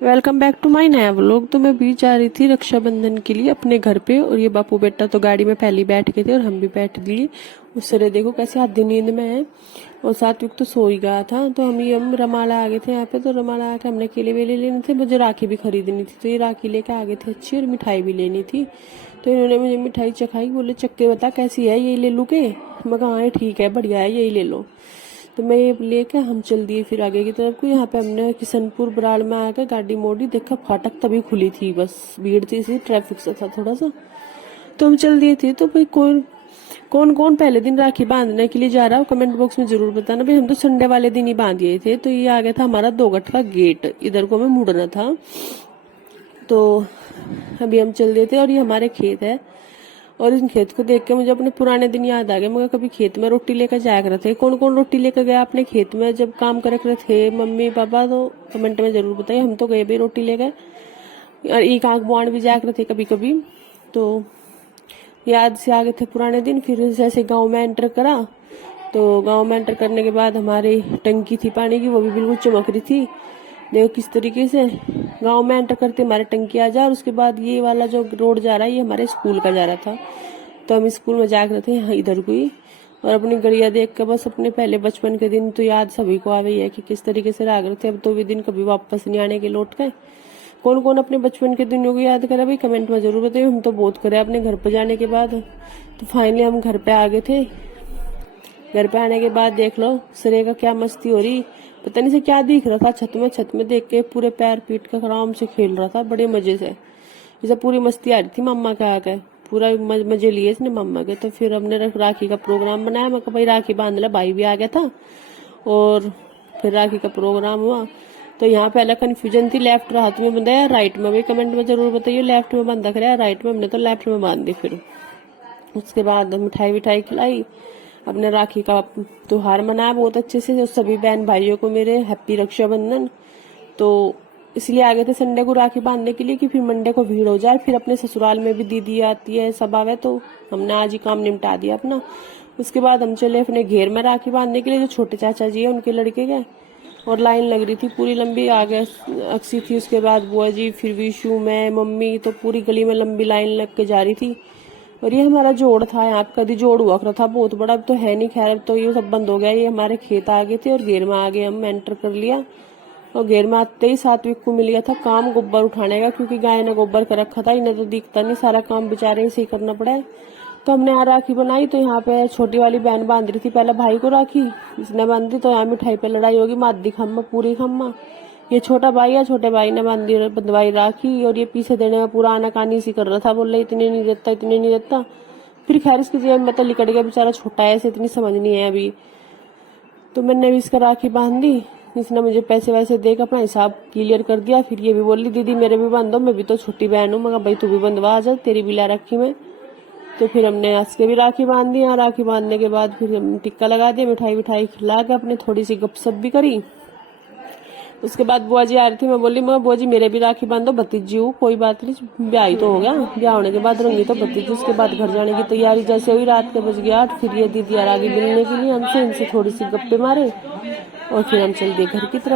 Welcome back to my नया vlog. तो मैं भी जा रही थी रक्षाबंधन के लिए अपने घर पे, और ये बापू बेटा तो गाड़ी में पहले ही बैठ गए थे और हम भी बैठ लिए। उससे देखो कैसे आधी नींद में है, और सात्विक तो सो ही गया था। तो हम रमाला आ गए थे यहाँ पे। तो रमाला आके हमने केले वेले लेने थे, मुझे राखी भी खरीदनी थी, तो ये राखी लेके आ गए थे अच्छी, और मिठाई भी लेनी थी। तो इन्होंने मुझे मिठाई चखाई, बोले चक्के बता कैसी है, यही ले लूँ के? मैं कहा हाँ ठीक है, बढ़िया है, यही ले लो। तो मैं ये लेके हम चल दिए फिर आगे की तरफ को। यहाँ पे हमने किशनपुर बराड़ में आकर गाड़ी मोड़ी, देखा फाटक तभी खुली थी, बस भीड़ थी इसी ट्रैफिक से था थोड़ा सा। तो हम चल दिए थे। तो भाई कौन कौन कौन पहले दिन राखी बांधने के लिए जा रहा है कमेंट बॉक्स में जरूर बताना भाई। हम तो संडे वाले दिन ही बांध दिए थे। तो ये आ गया था हमारा 2 गट का गेट, इधर को हमें मुड़ना था। तो अभी हम चल दिए थे, और ये हमारे खेत है। और इन खेत को देख के मुझे अपने पुराने दिन याद आ गए। मगर कभी खेत में रोटी लेकर जाया करते थे। कौन कौन रोटी लेकर गया अपने खेत में जब काम करे करे थे, मम्मी पापा? तो कमेंट में जरूर बताइए। हम तो गए भी रोटी लेकर, और एक आग बुआण भी जाया करते थे कभी कभी। तो याद से आ गए थे पुराने दिन। फिर जैसे गाँव में एंटर करा, तो गाँव में एंटर करने के बाद हमारी टंकी थी पानी की, वो भी बिल्कुल चमक रही थी। देखो किस तरीके से गांव में एंटर करते हमारे टंकी आ जा। और उसके बाद ये वाला जो रोड जा रहा है, ये हमारे स्कूल का जा रहा था। तो हम स्कूल में जा रहे थे यहाँ इधर को ही, और अपनी गड़िया देख कर बस अपने पहले बचपन के दिन तो याद सभी को आ गई है कि किस तरीके से रह रहे थे। अब तो वे दिन कभी वापस नहीं आने के लौट गए। कौन कौन अपने बचपन के दिनों को याद करे भाई, कमेंट में जरूर बताइए। हम तो बहुत करे अपने घर पर जाने के बाद। तो फाइनली हम घर पे आ गए थे। घर पे आने के बाद देख लो सरे का क्या मस्ती हो रही, पता नहीं से क्या दिख रहा था छत में देख के पूरे पैर पीट कर आराम से खेल रहा था बड़े मजे से। जैसे पूरी मस्ती आ रही थी मम्मा के आके, पूरा मजे लिए इसने मम्मा के। तो फिर हमने राखी का प्रोग्राम बनाया। मैं भाई राखी बांध ला, भाई भी आ गया था। और फिर राखी का प्रोग्राम हुआ। तो यहाँ पहले कंफ्यूजन थी, लेफ्ट हाथ में बंधा या राइट में, भी कमेंट में जरूर बताइए। लेफ्ट में बंधा कराया राइट में, हमने तो लेफ्ट में बांध दी। फिर उसके बाद मिठाई विठाई खिलाई, अपने राखी का त्योहार मनाया बहुत अच्छे से। सभी बहन भाइयों को मेरे हैप्पी रक्षाबंधन। तो इसलिए आ गए थे संडे को राखी बांधने के लिए कि फिर मंडे को भीड़ हो जाए। फिर अपने ससुराल में भी दीदी आती है, सब आवे, तो हमने आज ही काम निपटा दिया अपना। उसके बाद हम चले अपने घेर में राखी बांधने के लिए, जो छोटे चाचा जी है उनके लड़के गए। और लाइन लग रही थी पूरी लंबी, आगे अक्सी थी, उसके बाद बुआ जी, फिर विशु, मैं, मम्मी। तो पूरी गली में लंबी लाइन लग के जा रही थी। और ये हमारा जोड़ था, यहाँ कभी जोड़ हुआ करता था बहुत बड़ा, अब तो है नहीं खैर। तो ये सब बंद हो गया। ये हमारे खेत आ गए थे और घेर में आ गए, हम एंटर कर लिया। और घेर में आते ही सात्विक को मिल गया था काम गोबर उठाने का, क्योंकि गाय ने गोबर कर रखा था, इन्हें तो दिखता नहीं, सारा काम बेचारे से ही करना पड़ा है। तो हमने यहाँ राखी बनाई। तो यहाँ पे छोटी वाली बहन बांध रही थी पहले भाई को राखी, इसने बांध दी। तो यहाँ मिठाई पे लड़ाई होगी, मादी खम्मा पूरी खम्मा। ये छोटा भाई है, छोटे भाई ने बंधवाई राखी, और ये पीछे देने में पूरा आनाकानी सी कर रहा था, बोल रहा इतने नहीं देता, इतने नहीं देता। फिर खैर इसकी जेब में तो लिकट गया, बेचारा छोटा है, ऐसे इतनी समझ नहीं है अभी। तो मैंने भी इसका राखी बांध दी। इसने मुझे पैसे वैसे देकर अपना हिसाब क्लियर कर दिया। फिर ये भी बोली दीदी मेरे भी बांध दो, मैं भी तो छोटी बहन हूँ। मगर भाई तू भी बंधवा, आ जा, तेरी भी ला रखी मैं। तो फिर हमने आज के भी राखी बांध दी। राखी बांधने के बाद फिर हम टिक्का लगा दिया, मिठाई विठाई खिला के अपने थोड़ी सी गपशप भी करी। उसके बाद बुआ जी आ रही थी, मैं बोली मगर बुआ जी मेरे भी राखी बांधो, भतीजी हूँ, कोई बात नहीं, ब्याह ही तो हो गया, ब्याह होने के बाद रंगी तो भतीजी। उसके बाद घर जाने की तैयारी जैसे हुई, रात के बज गए 8। फिर ये दीदी आ गई मिलने के लिए हमसे, इनसे थोड़ी सी गप्पे मारे, और फिर हम चल दिए घर की तरफ।